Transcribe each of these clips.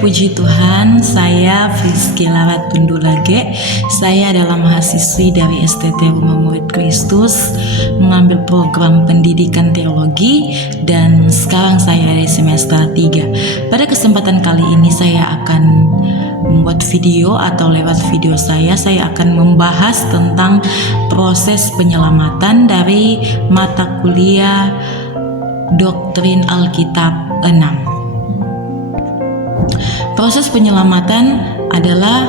puji Tuhan, saya Friski Larat Tundulage. Saya adalah mahasiswi dari STT Rumah Murid Kristus, mengambil program pendidikan teologi, dan sekarang saya ada di semester 3. Pada kesempatan kali ini saya akan membuat video, atau lewat video saya akan membahas tentang proses penyelamatan dari mata kuliah Doktrin Alkitab 6. Proses penyelamatan adalah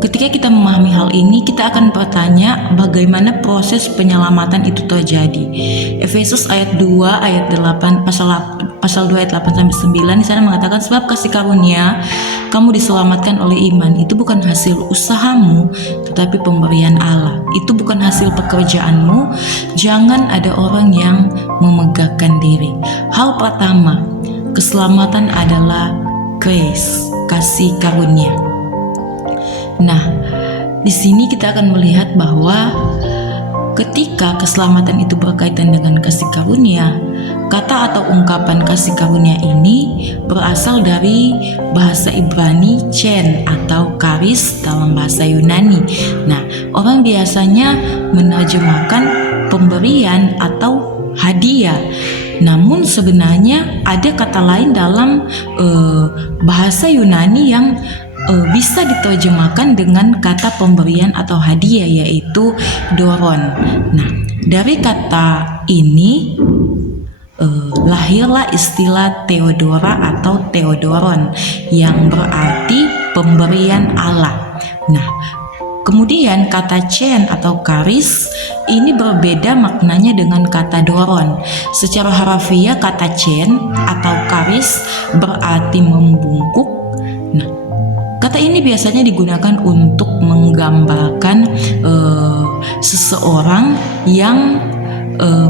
ketika kita memahami hal ini, kita akan bertanya bagaimana proses penyelamatan itu terjadi. Efesus ayat 2 ayat 8 pasal 2 ayat 8 sampai 9 di sana mengatakan, sebab kasih karunia kamu diselamatkan oleh iman, itu bukan hasil usahamu tetapi pemberian Allah. Itu bukan hasil pekerjaanmu. Jangan ada orang yang memegahkan diri. Hal pertama, keselamatan adalah grace, kasih karunia. Nah, di sini kita akan melihat bahwa ketika keselamatan itu berkaitan dengan kasih karunia, kata atau ungkapan kasih karunia ini berasal dari bahasa Ibrani chen atau karis dalam bahasa Yunani. Nah, orang biasanya menerjemahkan pemberian atau hadiah. Namun sebenarnya ada kata lain dalam bahasa Yunani yang bisa diterjemahkan dengan kata pemberian atau hadiah, yaitu doron. Nah, dari kata ini lahirlah istilah Theodora atau Theodoron yang berarti pemberian Allah. Nah, kemudian kata chen atau karis ini berbeda maknanya dengan kata doron. Secara harafiah kata chen atau karis berarti membungkuk. Nah, kata ini biasanya digunakan untuk menggambarkan seseorang yang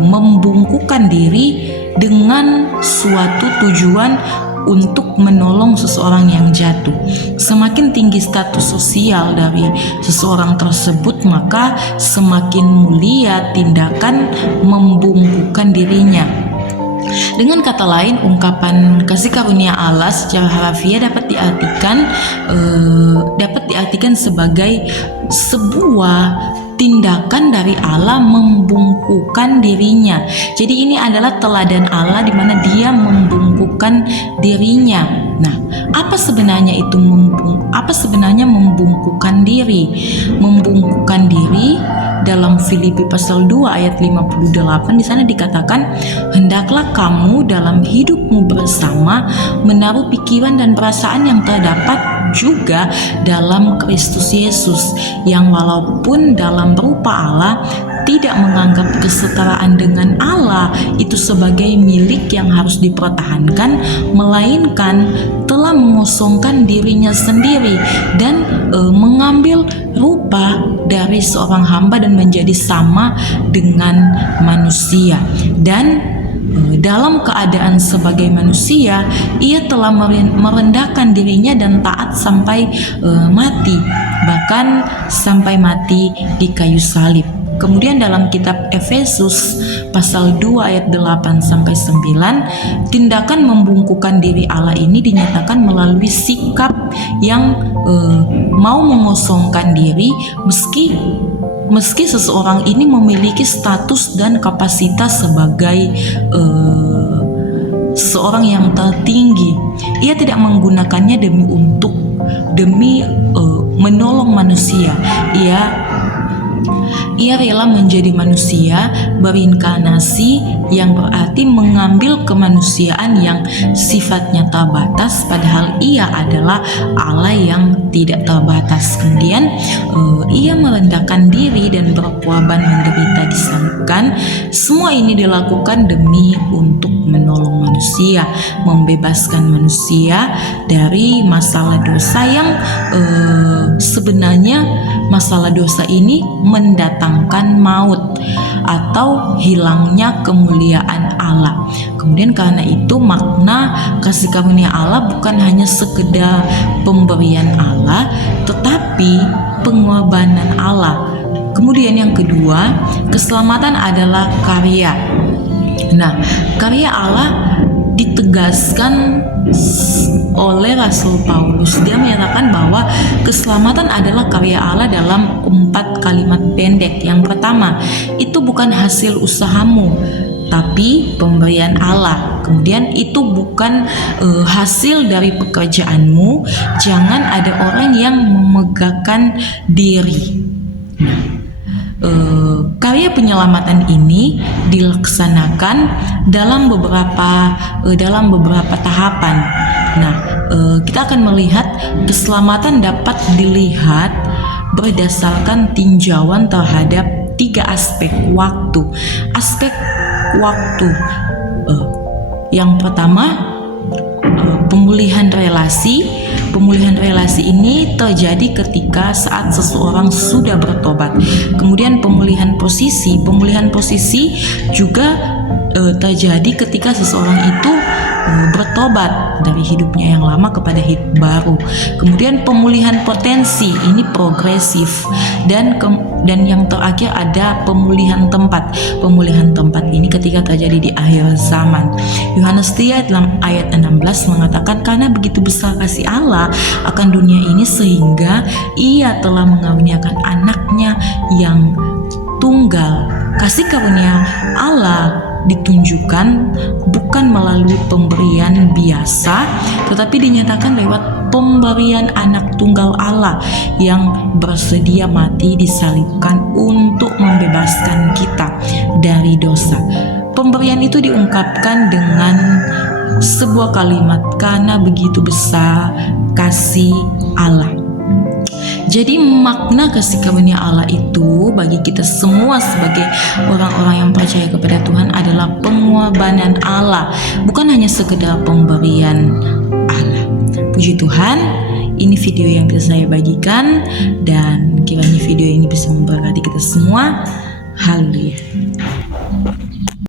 membungkukkan diri dengan suatu tujuan untuk menolong seseorang yang jatuh. Semakin tinggi status sosial dari seseorang tersebut, maka semakin mulia tindakan membungkukkan dirinya. Dengan kata lain, ungkapan kasih karunia Allah secara harafiah dapat diartikan sebagai sebuah tindakan dari Allah membungkukkan dirinya. Jadi ini adalah teladan Allah di mana Dia membungkukkan dirinya. Nah, apa sebenarnya membungkukkan diri? Membungkukkan diri dalam Filipi pasal 2 ayat 58 di sana dikatakan, hendaklah kamu dalam hidupmu bersama menaruh pikiran dan perasaan yang terdapat juga dalam Kristus Yesus, yang walaupun dalam berupa Allah tidak menganggap kesetaraan dengan Allah itu sebagai milik yang harus dipertahankan, melainkan telah mengosongkan dirinya sendiri dan mengambil rupa dari seorang hamba dan menjadi sama dengan manusia. Dan dalam keadaan sebagai manusia, ia telah merendahkan dirinya dan taat sampai mati, bahkan sampai mati di kayu salib. Kemudian dalam kitab Efesus pasal 2 ayat 8 sampai 9, tindakan membungkukkan diri Allah ini dinyatakan melalui sikap yang mau mengosongkan diri meski seseorang ini memiliki status dan kapasitas sebagai seorang yang tertinggi. Ia tidak menggunakannya demi menolong manusia. Ia rela menjadi manusia berinkarnasi, yang berarti mengambil kemanusiaan yang sifatnya terbatas, padahal ia adalah Allah yang tidak terbatas. Kemudian ia merendahkan diri dan berkorban menderita disalibkan. Semua ini dilakukan demi untuk menolong manusia, membebaskan manusia dari masalah dosa yang sebenarnya masalah dosa ini mendatangkan maut atau hilangnya kemuliaan Allah. Kemudian karena itu makna kasih karunia Allah bukan hanya sekedar pemberian Allah, tetapi pengorbanan Allah. Kemudian yang kedua, keselamatan adalah karya. Nah, karya Allah ditegaskan oleh Rasul Paulus. Dia menyatakan bahwa keselamatan adalah karya Allah dalam 4 kalimat pendek. Yang pertama, itu bukan hasil usahamu, tapi pemberian Allah. Kemudian itu bukan hasil dari pekerjaanmu. Jangan ada orang yang memegahkan diri. Karya penyelamatan ini dilaksanakan dalam beberapa tahapan. Nah, kita akan melihat keselamatan dapat dilihat berdasarkan tinjauan terhadap 3 aspek waktu. Aspek waktu yang pertama, pemulihan relasi. Pemulihan relasi ini terjadi ketika saat seseorang sudah bertobat. Kemudian pemulihan posisi. Pemulihan posisi juga terjadi ketika seseorang itu bertobat dari hidupnya yang lama kepada hidup baru. Kemudian pemulihan potensi ini progresif, dan yang terakhir ada pemulihan tempat. Pemulihan tempat ini ketika terjadi di akhir zaman. Yohanes 3 dalam ayat 16 mengatakan, karena begitu besar kasih Allah akan dunia ini sehingga Ia telah mengaruniakan anaknya yang tunggal. Kasih karunia Allah ditunjukkan bukan melalui pemberian biasa, tetapi dinyatakan lewat pemberian anak tunggal Allah yang bersedia mati disalibkan untuk membebaskan kita dari dosa. Pemberian itu diungkapkan dengan sebuah kalimat, karena begitu besar kasih Allah. Jadi makna kasih karunia Allah itu bagi kita semua sebagai orang-orang yang percaya kepada Tuhan adalah pengorbanan Allah, bukan hanya sekedar pemberian Allah. Puji Tuhan, ini video yang bisa saya bagikan, dan kiranya video ini bisa memberkati kita semua. Haleluya.